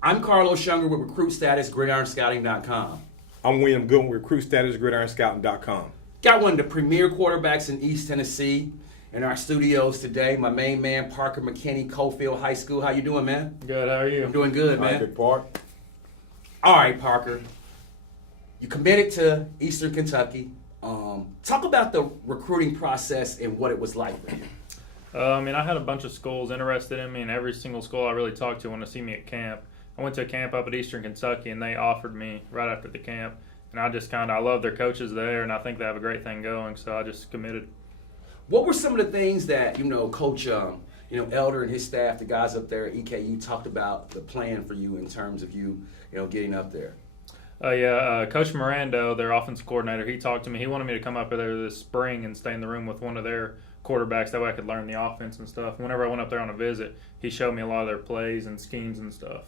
I'm Carlos Younger with Recruit Status, GridironScouting.com. I'm William Goodwin with Recruit Status, GridironScouting.com. Got one of the premier quarterbacks in East Tennessee in our studios today. My main man, Parker McKinney, Coalfield High School. How you doing, man? Good, how are you? I'm doing good, man. Good part. All right, Parker. You committed to Eastern Kentucky. Talk about the recruiting process and what it was like for you. I had a bunch of schools interested in me, and every single school I really talked to wanted to see me at camp. I went to a camp up at Eastern Kentucky, and they offered me right after the camp. And I love their coaches there, and I think they have a great thing going, so I just committed. What were some of the things that, Coach Elder and his staff, the guys up there at EKU, talked about the plan for you in terms of you getting up there? Coach Mirando, their offensive coordinator, he talked to me. He wanted me to come up there this spring and stay in the room with one of their quarterbacks. That way I could learn the offense and stuff. Whenever I went up there on a visit, he showed me a lot of their plays and schemes and stuff.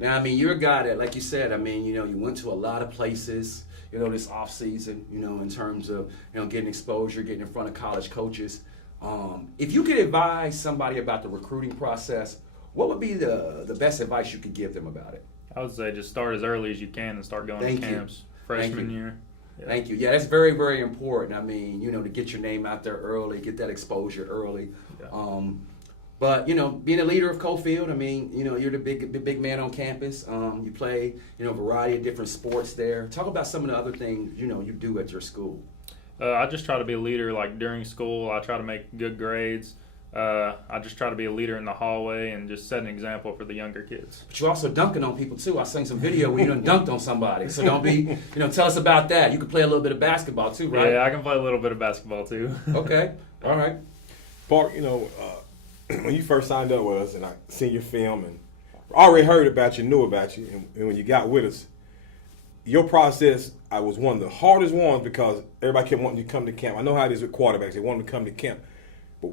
Now, you're a guy that, like you said, you went to a lot of places, this offseason, in terms of, getting exposure, getting in front of college coaches. If you could advise somebody about the recruiting process, what would be the best advice you could give them about it? I would say just start as early as you can and start going to camps freshman year. Yeah. Thank you. Yeah, that's very, very important. To get your name out there early, get that exposure early. Yeah. But being a leader of Coalfield, you're the big man on campus. You play, a variety of different sports there. Talk about some of the other things, you do at your school. I just try to be a leader, like during school. I try to make good grades. I just try to be a leader in the hallway and just set an example for the younger kids. But you're also dunking on people too. I seen some video where you done dunked on somebody. So don't be, tell us about that. You can play a little bit of basketball too, right? Yeah, I can play a little bit of basketball too. Okay, all right. Park, when you first signed up with us and I seen your film and already heard about you, knew about you, and when you got with us, your process, I was one of the hardest ones because everybody kept wanting you to come to camp. I know how it is with quarterbacks. They want them to come to camp. But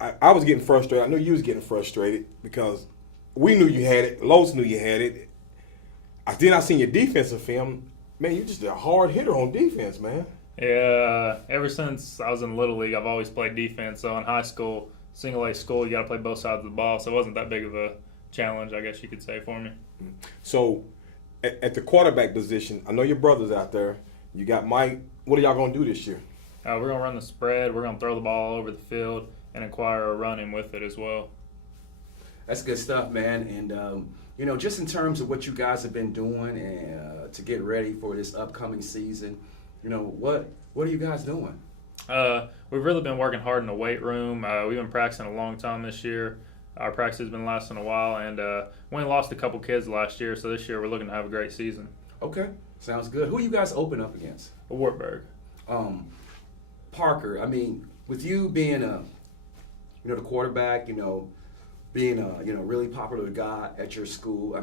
I was getting frustrated. I knew you was getting frustrated because we knew you had it. Los knew you had it. Then I seen your defensive film. Man, you're just a hard hitter on defense, man. Yeah, ever since I was in Little League, I've always played defense. So in high school, single A school, you got to play both sides of the ball. So it wasn't that big of a challenge, I guess you could say, for me. So at the quarterback position, I know your brother's out there. You got Mike. What are y'all going to do this year? We're going to run the spread. We're going to throw the ball all over the field and acquire a running with it as well. That's good stuff, man. And, just in terms of what you guys have been doing and to get ready for this upcoming season, what are you guys doing? We've really been working hard in the weight room. We've been practicing a long time this year. Our practice has been lasting a while, and we only lost a couple kids last year, so this year we're looking to have a great season. Okay, sounds good. Who you guys open up against? Wartburg. Parker, with you being the quarterback, being a really popular guy at your school,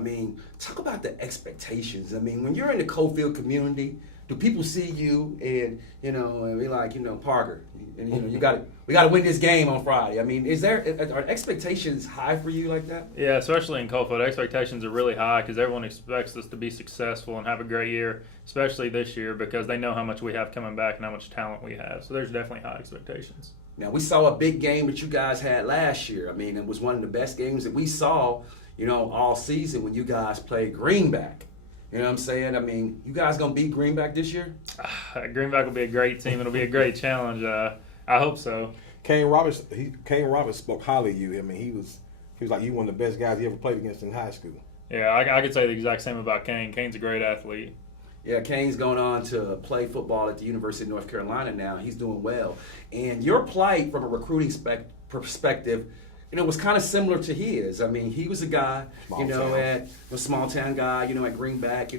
talk about the expectations. When you're in the Coalfield community, do people see you and be like, Parker, and we got to win this game on Friday? Are expectations high for you like that? Yeah, especially in Coalfield, expectations are really high because everyone expects us to be successful and have a great year, especially this year because they know how much we have coming back and how much talent we have. So there's definitely high expectations. Now, we saw a big game that you guys had last year. It was one of the best games that we saw, all season when you guys played Greenback. You know what I'm saying? You guys going to beat Greenback this year? Greenback will be a great team. It'll be a great challenge. I hope so. Kane Roberts spoke highly of you. He was like you one of the best guys he ever played against in high school. Yeah, I could say the exact same about Kane. Kane's a great athlete. Yeah, Kane's going on to play football at the University of North Carolina now. He's doing well. And your plight from a recruiting perspective, was kind of similar to his. He was a guy, at a small town guy, at Greenback,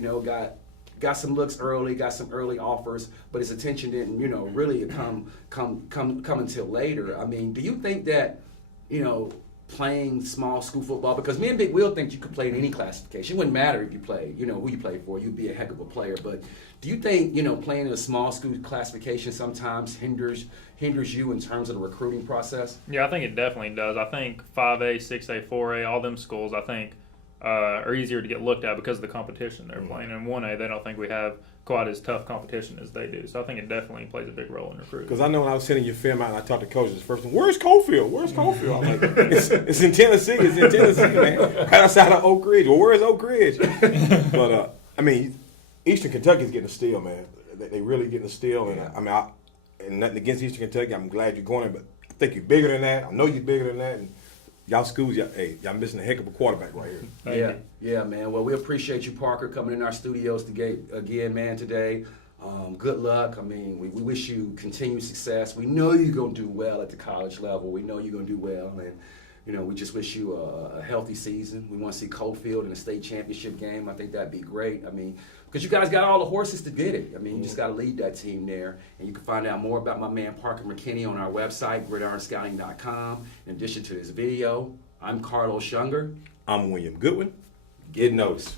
got some looks early, got some early offers, but his attention didn't, really come until later. Do you think that, playing small school football, because me and Big Will think you could play in any classification. It wouldn't matter if you play, who you play for. You'd be a heck of a player. But do you think, playing in a small school classification sometimes hinders you in terms of the recruiting process? Yeah, I think it definitely does. I think 5A, 6A, 4A, all them schools, I think are easier to get looked at because of the competition they're playing. In 1A, they don't think we have quite as tough competition as they do. So I think it definitely plays a big role in recruiting. Because I know when I was sending your film out and I talked to coaches first, where's Coalfield? Where's Coalfield? I'm like, it's in Tennessee. It's in Tennessee, man. Right outside of Oak Ridge. Well, where's Oak Ridge? But, I mean, Eastern Kentucky's getting a steal, man. They really getting a steal. And, I mean, and nothing against Eastern Kentucky. I'm glad you're going there. But I think you're bigger than that. I know you're bigger than that. And y'all schools, y'all missing a heck of a quarterback right here. Yeah, man. Well, we appreciate you, Parker, coming in our studios again, man, today. Good luck. I mean, we wish you continued success. We know you're going to do well at the college level. We know you're going to do well. And, you know, we just wish you a healthy season. We want to see Coalfield in a state championship game. I think that'd be great. I mean, because you guys got all the horses to get it. I mean, you just got to lead that team there. And you can find out more about my man Parker McKinney on our website, gridironscouting.com. In addition to this video, I'm Carlos Shunger. I'm William Goodwin. Get noticed.